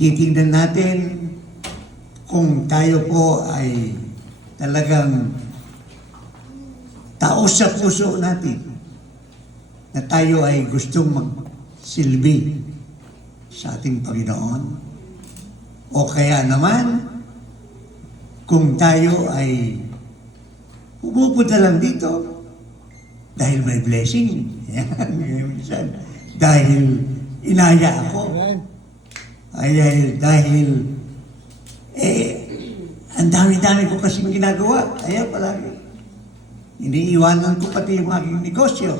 titingnan natin kung tayo po ay talagang taos sa puso natin na tayo ay gustong magsilbi sa ating Panginoon. O kaya naman, kung tayo ay pumupunta lang dito dahil may blessing. Yan, minsan. Dahil inaya ako. Dahil ang dami-dami ko kasing ginagawa. Kaya palagi. Iniiwanan ko pati yung aking negosyo.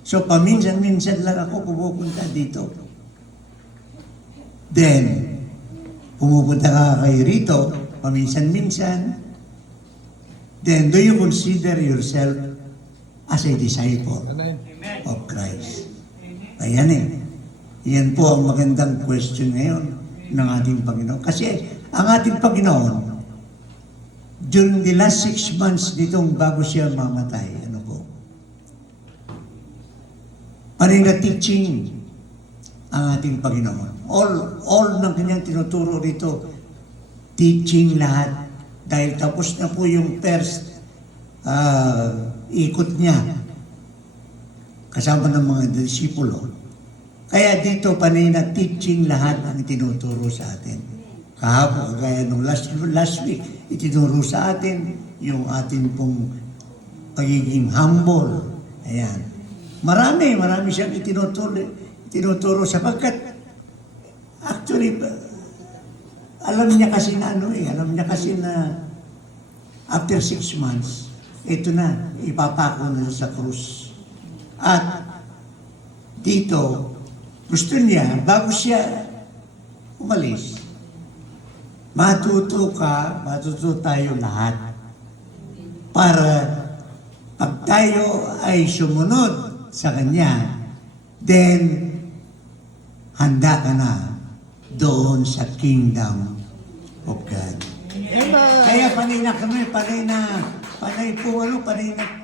So, paminsan-minsan lang ako pumupunta dito. Then, pumupunta ka kayo rito, paminsan-minsan. Then, do you consider yourself as a disciple of Christ? Ayan Yan po ang magandang question ngayon ng ating Panginoon. Kasi ang ating Panginoon, during the last 6 months nitong bago siya mamatay, panina teaching ang ating Panginoon. All ng kanyang tinuturo rito, teaching lahat. Dahil tapos na po yung first ikot niya kasama ng mga disipulo. Kaya dito panina teaching lahat ang tinuturo sa atin. Kahapon, kagaya nung last week, itinuro sa atin yung ating pong pagiging humble. Ayan. Marami siyang itinuturo sapagkat actually, alam niya kasi na after 6 months, ito na, ipapako na sa krus. At dito, gusto niya, bago siya umalis, matuto tayo lahat para pag tayo ay sumunod sa Kanya, then handa ka na doon sa kingdom of God. Kaya panay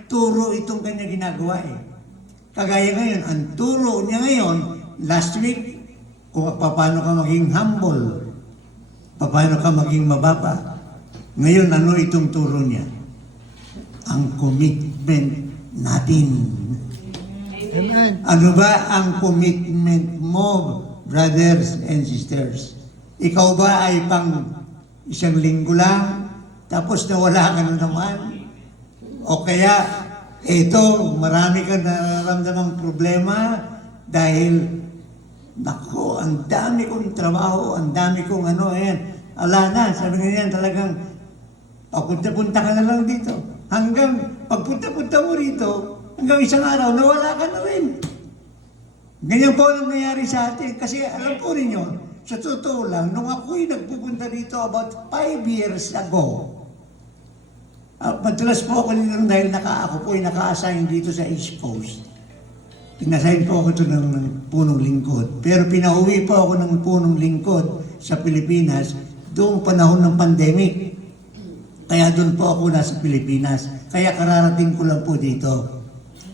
turo itong kanya ginagawa Kagaya ngayon, ang turo niya ngayon, last week, kung paano ka maging humble, paano ka maging mababa. Ngayon, ano itong turo niya? Ang commitment natin. Amen. Ano ba ang commitment mo, brothers and sisters? Ikaw ba ay pang 1 linggo lang, tapos nawala ka na naman? O kaya, marami kang nararamdamang problema dahil, naku, ang dami kong trabaho, ang dami kong ala na, sabi nga yan talagang, pagpunta-punta ka na lang dito. Hanggang pagpunta-punta mo rito, hanggang isang araw, nawala ka na rin. Ganyan po ang nangyari sa atin. Kasi alam po ninyo, sa totoo lang, nung ako'y nagpupunta dito about 5 years ago, madalas po ako nito dahil ako po'y naka-assign dito sa East Coast. Pinassign po ako ito ng punong lingkod. Pero pinauwi po ako ng punong lingkod sa Pilipinas doong panahon ng pandemic. Kaya doon po ako nasa Pilipinas. Kaya kararating ko lang po dito.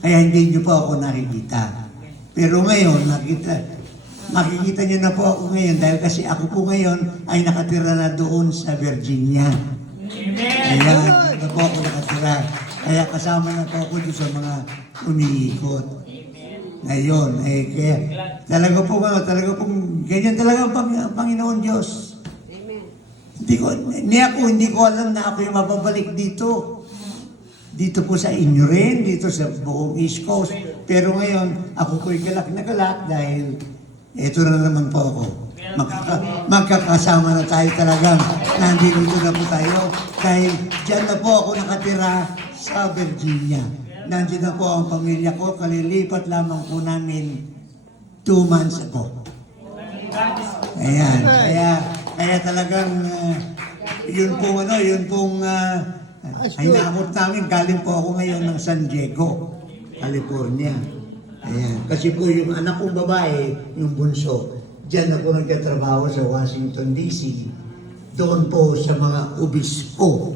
Kaya hindi niyo po ako nakikita. Pero ngayon, makikita niyo na po ako ngayon dahil kasi ako po ngayon ay nakatira na doon sa Virginia. Ayan, na po ako nakatira. Kaya kasama na po ako doon sa mga umiikot. Ngayon, kaya talaga po ganyan talaga ang Panginoon Diyos. Hindi ko alam na ako yung mababalik dito. Dito po sa inyo rin, dito sa buong East Coast. Pero ngayon, ako po'y galak na galak dahil ito na naman po ako. Magkakasama na tayo talagang nandito na po tayo. Dahil dyan na po ako nakatira sa Virginia. Nandiyan na po ang pamilya ko. Kalilipat lamang po namin 2 months ago. Ayan. Kaya talagang yun pong ay naabot namin. Galing po ako ngayon ng San Diego, California. Ayan. Kasi po yung anak kong babae, yung bunso, diyan ako nagtatrabaho sa Washington, D.C. Doon po sa mga obispo.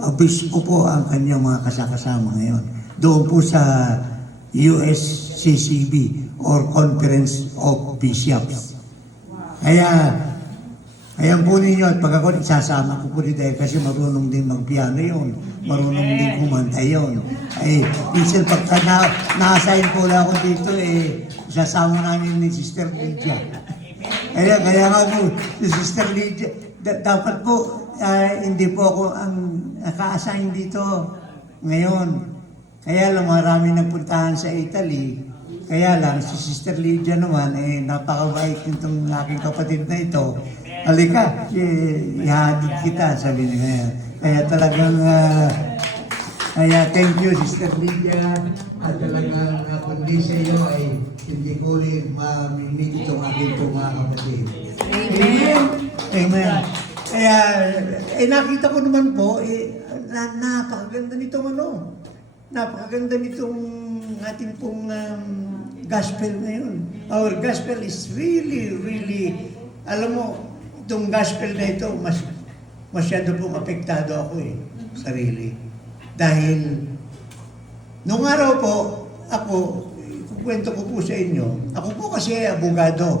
Obispo po ang kanyang mga kasakasama ngayon. Doon po sa USCCB or Conference of Bishops. Kaya po ninyo, at pag ako isasama ko po dito kasi marunong din magpiano yun. Marunong din kumanta yun. Minsan pagka na-assign ko lang ako dito, isasama namin ni Sister Lydia. Kaya nga po, si Sister Lydia, dapat po, hindi po ako ang naka-assign dito ngayon. Kaya lang marami nagpuntahan sa Italy. Kaya lang, si Sister Lydia naman, napakabait nitong aking kapatid na ito. Halika, ihatid kita, sabi niya. Kaya talagang, thank you, Sister Lydia. At talagang, kundi sa iyo ay hindi ko ulit mamimit itong aking mga kapatid. Amen. Amen. Kaya, nakita ko naman po, napakaganda nitong napakaganda nitong ating pong gospel ngayon. Our gospel is really, really, alam mo, itong gospel na ito, masyado pong apektado ako sarili. Dahil, nung araw po, ako, kukwento ko po sa inyo, ako po kasi abogado.